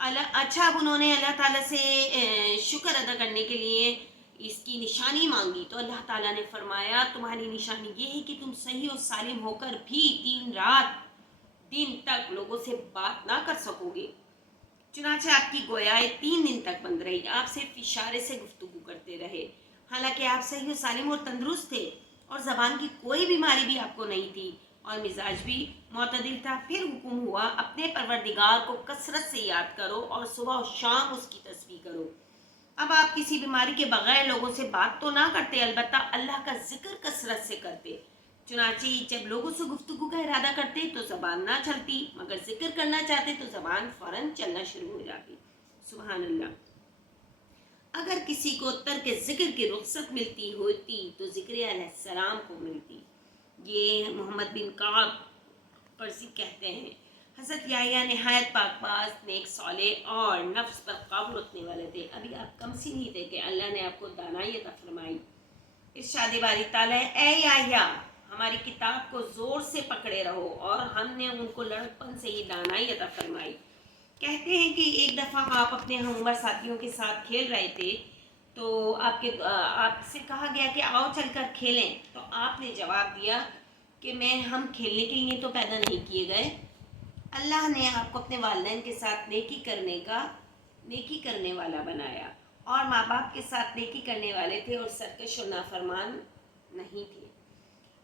اچھا اب انہوں نے اللہ تعالیٰ سے شکر ادا کرنے کے لیے اس کی نشانی مانگی تو اللہ تعالیٰ نے فرمایا تمہاری نشانی یہ ہے کہ تم صحیح و سالم ہو کر بھی 3 تک لوگوں سے بات نہ کر سکو گے۔ چنانچہ آپ کی گویائی 3 تک بند رہی، آپ صرف اشارے سے گفتگو کرتے رہے، حالانکہ آپ صحیح و سالم اور تندرست تھے اور زبان کی کوئی بیماری بھی آپ کو نہیں تھی اور مزاج بھی معتدل تھا۔ پھر حکم ہوا اپنے پروردگار کو کثرت سے یاد کرو اور صبح و شام اس کی تسبیح کرو۔ اب آپ کسی بیماری کے بغیر لوگوں سے بات تو نہ کرتے، البتہ اللہ کا ذکر کثرت سے کرتے۔ چنانچہ جب لوگوں سے گفتگو کا ارادہ کرتے تو زبان نہ چلتی، مگر ذکر کرنا چاہتے تو زبان فوراً چلنا شروع ہو جاتی۔ سبحان اللہ۔ اگر کسی کو ترک ذکر کی رخصت ملتی ہوتی تو ذکر علیہ السلام کو ملتی۔ یہ محمد بن کعب پرسی کہتے ہیں حضرت یحییٰ نہایت پاک باز، نیک صالح اور نفس پر قابو رکھنے والے تھے۔ ابھی آپ کم سی نہیں تھے کہ اللہ نے آپ کو دانائی عطا فرمائی۔ ارشاد باری تعالیٰ اے یحییٰ ہماری کتاب کو زور سے پکڑے رہو، اور ہم نے ان کو لڑکپن سے ہی دانائی عطا فرمائی۔ کہتے ہیں کہ ایک دفعہ آپ اپنے ہم عمر ساتھیوں کے ساتھ کھیل رہے تھے تو آپ سے کہا گیا کہ آؤ چل کر کھیلیں، تو آپ نے جواب دیا کہ ہم کھیلنے کے لیے تو پیدا نہیں کیے گئے، اللہ نے آپ کو اپنے والدین کے ساتھ نیکی کرنے والا بنایا، اور ماں باپ کے ساتھ نیکی کرنے والے تھے اور سرکش و نافرمان نہیں تھے۔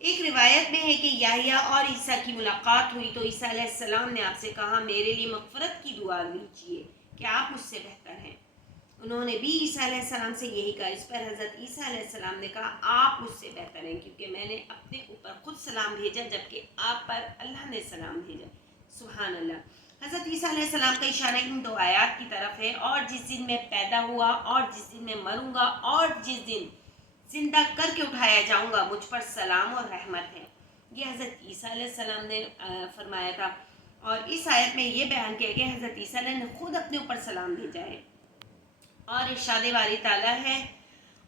ایک روایت میں ہے کہ یحییٰ اور عیسیٰ کی ملاقات ہوئی تو عیسیٰ علیہ السلام نے آپ سے کہا میرے لیے مغفرت کی دعا لیجیے کہ آپ مجھ سے بہتر ہیں۔ انہوں نے بھی عیسیٰ علیہ السلام سے یہی کہا۔ اس پر حضرت عیسیٰ علیہ السلام نے کہا آپ مجھ سے بہتر ہیں، کیونکہ میں نے اپنے اوپر خود سلام بھیجا جبکہ آپ پر اللہ نے سلام بھیجا۔ سبحان اللہ۔ حضرت عیسیٰ علیہ السلام کا اشارہ ان 2 آیات کی طرف ہے، اور جس دن میں پیدا ہوا اور جس دن میں مروں گا اور جس دن زندہ کر کے اٹھایا جاؤں گا مجھ پر سلام اور رحمت ہے۔ یہ حضرت عیسیٰ علیہ السلام نے فرمایا تھا، اور اس آیت میں یہ بیان کیا کہ حضرت عیسیٰ علیہ نے خود اپنے اوپر سلام بھیجا ہے۔ اور ارشاد باری تعالیٰ ہے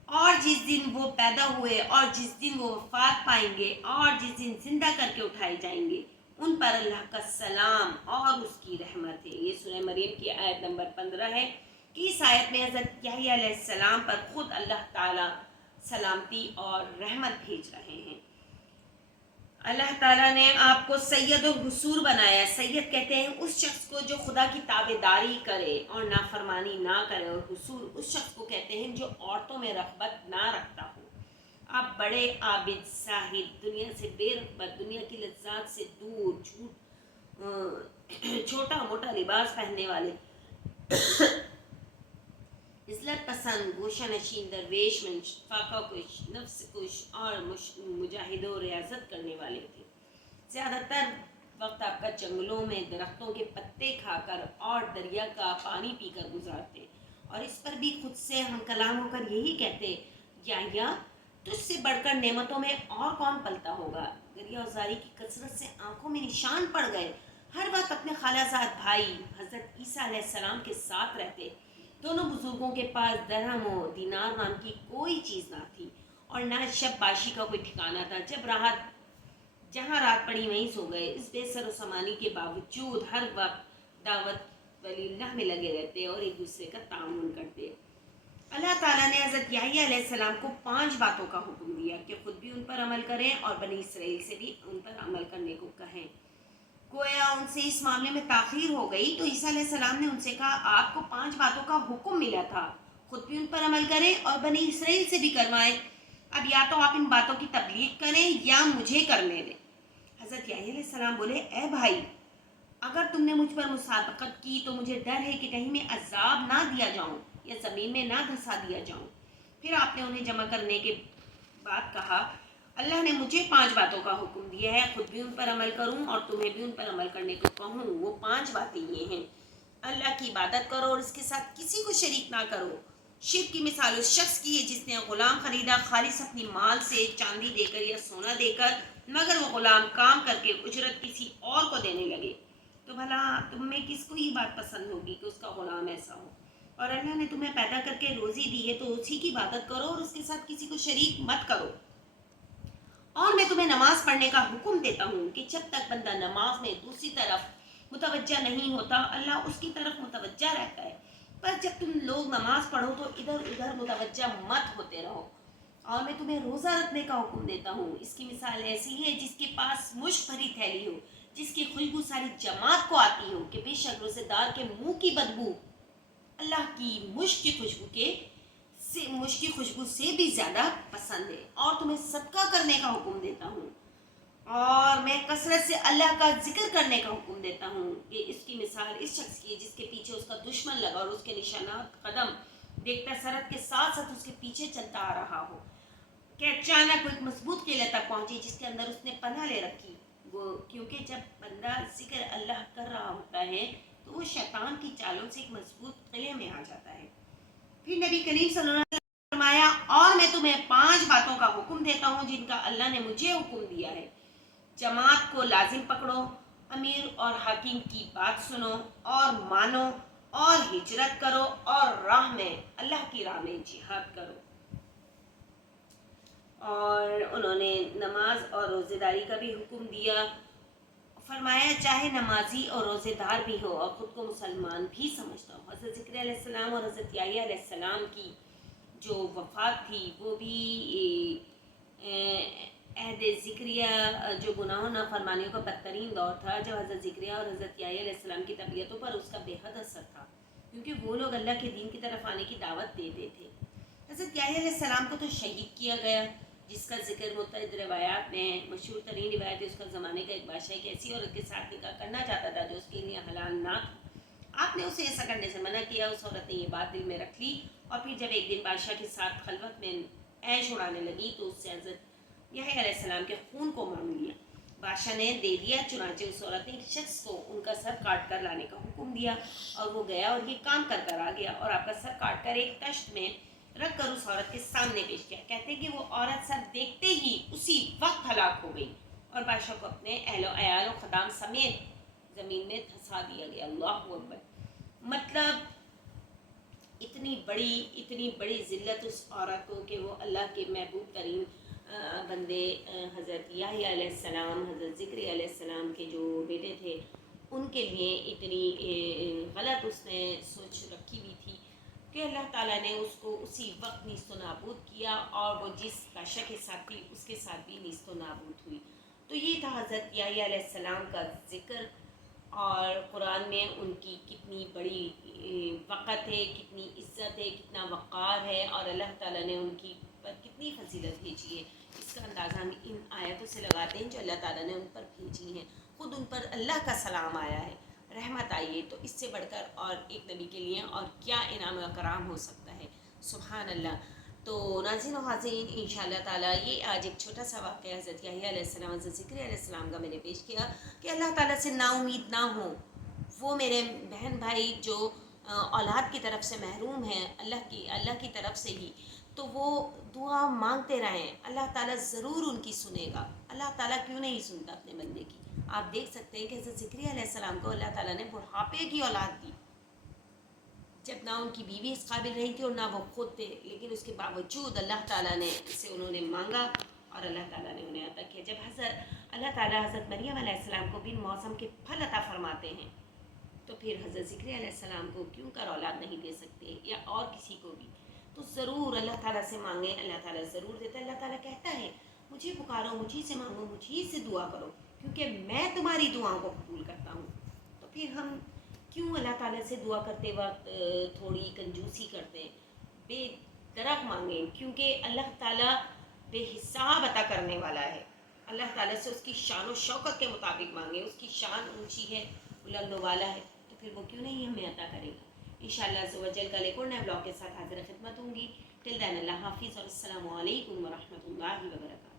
اور جس دن وہ پیدا ہوئے اور جس دن وہ وفات پائیں گے اور جس دن زندہ کر کے اٹھائے جائیں گے ان پر اللہ کا سلام اور اس کی رحمت ہے۔ یہ سورہ مریم کی آیت نمبر 15 ہے کہ اس آیت میں حضرت یحییٰ علیہ السلام پر خود اللہ تعالیٰ سلامتی اور رحمت بھیج رہے ہیں۔ اللہ تعالیٰ نے آپ کو سید الحصور بنایا۔ سید کہتے ہیں اس شخص کو جو خدا کی تابعداری کرے اور نافرمانی نہ کرے، اور حصور اس شخص کو کہتے ہیں جو عورتوں میں رغبت نہ رکھتا ہو۔ آپ بڑے عابد، زاہد، دنیا سے بے رغبت، دنیا کی لذات سے دور، چھوٹا موٹا لباس پہننے والے، عزلت پسند، گوشہ نشین، درویش منش، فاقہ کش، نفس کش اور مجاہد و ریاضت کرنے والے تھے۔ زیادہ تر وقت آپ کا جنگلوں میں درختوں کے پتے کھا کر اور دریا کا پانی پی کر گزارتے، اور اس پر بھی خود سے ہم کلام ہو کر یہی کہتے یحییٰ تجھ سے بڑھ کر نعمتوں میں اور کون پلتا ہوگا۔ گریہ و زاری کی کثرت سے آنکھوں میں نشان پڑ گئے، ہر وقت اپنے خالہ زاد بھائی حضرت عیسیٰ علیہ السلام کے ساتھ رہتے۔ دونوں بزرگوں کے پاس درہم و دینار نام کی کوئی چیز نہ تھی اور نہ شب باشی کا کوئی ٹھکانہ تھا۔ جہاں رات پڑی وہیں سو گئے۔ اس بے سر و سامانی کے باوجود ہر وقت دعوت ولی اللہ میں لگے رہتے اور ایک دوسرے کا تعاون کرتے۔ اللہ تعالیٰ نے حضرت یحییٰ علیہ السلام کو 5 باتوں کا حکم دیا کہ خود بھی ان پر عمل کریں اور بنی اسرائیل سے بھی ان پر عمل کرنے کو کہیں۔ گویا ان سے اس معاملے میں تاخیر ہو گئی تو عیسیٰ علیہ السلام نے ان سے کہا آپ کو 5 باتوں کا حکم ملا تھا، خود بھی ان پر عمل کریں اور بنی اسرائیل سے بھی کروائیں۔ اب یا تو آپ ان باتوں کی تبلیغ کریں یا مجھے کرنے دیں۔ حضرت یحییٰ علیہ السلام بولے اے بھائی، اگر تم نے مجھ پر مسابقت کی تو مجھے ڈر ہے کہ کہیں میں عذاب نہ دیا جاؤں یا زمین میں نہ دھسا دیا جاؤں۔ پھر آپ نے انہیں جمع کرنے کے بعد کہا اللہ نے مجھے 5 باتوں کا حکم دیا ہے، خود بھی ان پر عمل کروں اور تمہیں بھی ان پر عمل کرنے کو کہوں۔ وہ 5 باتیں یہ ہیں: اللہ کی عبادت کرو اور اس کے ساتھ کسی کو شریک نہ کرو۔ شرک کی مثال اس شخص کی ہے جس نے غلام خریدا خالص اپنی مال سے، چاندی دے کر یا سونا دے کر، مگر وہ غلام کام کر کے اجرت کسی اور کو دینے لگے، تو بھلا تم میں کس کو یہ بات پسند ہوگی کہ اس کا غلام ایسا ہو؟ اور اللہ نے تمہیں پیدا کر کے روزی دی ہے تو اسی کی عبادت کرو اور اس کے ساتھ کسی کو شریک مت کرو۔ اور میں تمہیں نماز پڑھنے کا حکم دیتا ہوں کہ جب تک بندہ نماز میں دوسری طرف متوجہ نہیں ہوتا اللہ اس کی طرف متوجہ تک جب تم لوگ نماز پڑھو تو ادھر ادھر متوجہ مت ہوتے رہو، اور میں تمہیں روزہ رکھنے کا حکم دیتا ہوں۔ اس کی مثال ایسی ہے جس کے پاس مشک بھری تھیلی ہو، جس کی خوشبو ساری جماعت کو آتی ہو، کہ بے شک روزے دار کے منہ کی بدبو اللہ کی مشک کی خوشبو سے بھی زیادہ پسند ہے۔ اور تمہیں صدقہ کرنے کا حکم دیتا ہوں، اور میں کثرت سے اللہ کا ذکر کرنے کا حکم دیتا ہوں، کہ اس کی مثال اس شخص کی ہے جس کے پیچھے اس کا دشمن لگا اور اس کے نشانات قدم دیکھتا سرحد کے ساتھ ساتھ اس کے پیچھے چلتا آ رہا ہو، کہ اچانک وہ ایک مضبوط قلعے تک پہنچی جس کے اندر اس نے پناہ لے رکھی۔ وہ کیونکہ جب بندہ ذکر اللہ کر رہا ہوتا ہے تو وہ شیطان کی چالوں سے ایک مضبوط قلعے میں آ جاتا ہے۔ پھر نبی کریم صلی اللہ علیہ وسلم نے فرمایا، اور میں تمہیں 5 باتوں کا حکم دیتا ہوں جن کا اللہ نے مجھے حکم دیا ہے۔ جماعت کو لازم پکڑو، امیر اور حاکم کی بات سنو اور مانو، اور ہجرت کرو، اور اللہ کی راہ میں جہاد کرو۔ اور انہوں نے نماز اور روزے داری کا بھی حکم دیا۔ فرمایا چاہے نمازی اور روزے دار بھی ہو اور خود کو مسلمان بھی سمجھتا ہو۔ حضرت زکریا علیہ السلام اور حضرت یحییٰ علیہ السلام کی جو وفات تھی وہ بھی عہد ذکریہ جو گناہوں نافرمانیوں کا بدترین دور تھا، جب حضرت زکریا اور حضرت یحییٰ علیہ السلام کی طبیعتوں پر اس کا بے حد اثر تھا، کیونکہ وہ لوگ اللہ کے دین کی طرف آنے کی دعوت دیتے تھے۔ حضرت یحییٰ علیہ السلام کو تو شہید کیا گیا، جس کا ذکر متعدد روایات میں ہے۔ مشہور ترین روایت ہے اس کا زمانے کا ایک بادشاہ ایک ایسی عورت کے ساتھ نکاح کرنا چاہتا تھا جو اس کے لیے حلال نہ تھا۔ آپ نے اسے ایسا کرنے سے منع کیا، اس عورت نے یہ بات دل میں رکھ لی، اور پھر جب ایک دن بادشاہ کے ساتھ خلوت میں عیش اڑانے لگی تو اس سے حضرت یحییٰ علیہ السلام کے خون کو مانگ لیا۔ بادشاہ نے دے دیا، چنانچہ اس عورت نے ایک شخص کو ان کا سر کاٹ کر لانے کا حکم دیا، اور وہ گیا اور یہ کام کر کر آ گیا، اور آپ کا سر کاٹ کر ایک تشت میں رکھ کر اس عورت کے سامنے پیش کیا۔ کہتے ہیں کہ وہ عورت سر دیکھتے ہی اسی وقت ہلاک ہو گئی، اور بادشاہ کو اپنے اہل و عیال و خدام سمیت زمین میں دھسا دیا گیا۔ اللہ اکبر! مطلب اتنی بڑی ذلت اس عورت کو کہ وہ اللہ کے محبوب ترین بندے حضرت یحییٰ علیہ السلام، حضرت زکریا علیہ السلام کے جو بیٹے تھے، ان کے لیے اتنی غلط اس نے سوچ رکھی ہوئی تھی کہ اللہ تعالیٰ نے اس کو اسی وقت نیست و نابود کیا، اور وہ جس بادشاہ کے ساتھ تھی اس کے ساتھ بھی نیست و نابود ہوئی۔ تو یہ تھا حضرت یحییٰ علیہ السلام کا ذکر، اور قرآن میں ان کی کتنی بڑی وقت ہے، کتنی عزت ہے، کتنا وقار ہے، اور اللہ تعالیٰ نے ان کی پر کتنی فضیلت بھیجی ہے، اس کا اندازہ ہم ان آیتوں سے لگاتے ہیں جو اللہ تعالیٰ نے ان پر بھیجی ہیں۔ خود ان پر اللہ کا سلام آیا ہے، رحمت آئی ہے، تو اس سے بڑھ کر اور ایک نبی کے لیے اور کیا انعام و کرام ہو سکتا ہے، سبحان اللہ۔ تو ناظرین و حاضرین، انشاءاللہ تعالیٰ یہ آج ایک چھوٹا سا واقعہ حضرت یحییٰ علیہ السلام، حضرت زکریا علیہ السلام کا میں نے پیش کیا، کہ اللہ تعالیٰ سے نا امید نہ ہوں۔ وہ میرے بہن بھائی جو اولاد کی طرف سے محروم ہیں اللہ کی طرف سے ہی، تو وہ دعا مانگتے رہیں، اللہ تعالیٰ ضرور ان کی سنے گا۔ اللہ تعالیٰ کیوں نہیں سنتا اپنے بندے کی؟ آپ دیکھ سکتے ہیں کہ حضرت زکریا علیہ السلام کو اللہ تعالیٰ نے بڑھاپے کی اولاد دی، جب نہ ان کی بیوی اس قابل رہی تھی اور نہ وہ خود تھے، لیکن اس کے باوجود اللہ تعالیٰ نے سے انہوں نے مانگا اور اللہ تعالیٰ نے انہیں عطا کیا۔ جب اللہ تعالیٰ حضرت مریم علیہ السلام کو بن موسم کے پھل عطا فرماتے ہیں، تو پھر حضرت زکریا علیہ السلام کو کیوں کر اولاد نہیں دے سکتے، یا اور کسی کو بھی؟ تو ضرور اللہ تعالیٰ سے مانگیں، اللہ تعالیٰ ضرور دیتا ہے۔ اللہ تعالیٰ کہتا ہے مجھے پکارو، مجھے سے مانگو، مجھے سے دعا کرو، کیونکہ میں تمہاری دعاؤں کو قبول کرتا ہوں۔ تو پھر ہم کیوں اللہ تعالیٰ سے دعا کرتے وقت تھوڑی کنجوسی کرتے ہیں، بے درک مانگیں، کیونکہ اللہ تعالیٰ بے حساب عطا کرنے والا ہے۔ اللہ تعالیٰ سے اس کی شان و شوکت کے مطابق مانگیں، اس کی شان اونچی ہے، بلند و بالا ہے، تو پھر وہ کیوں نہیں ہمیں عطا کرے گا۔ انشاءاللہ عز و جل کل ایک اور نئے بلاگ کے ساتھ حاضر خدمت ہوں گی۔ ٹل دین اللہ حافظ، اور السلام علیکم ورحمۃ اللہ وبرکاتہ۔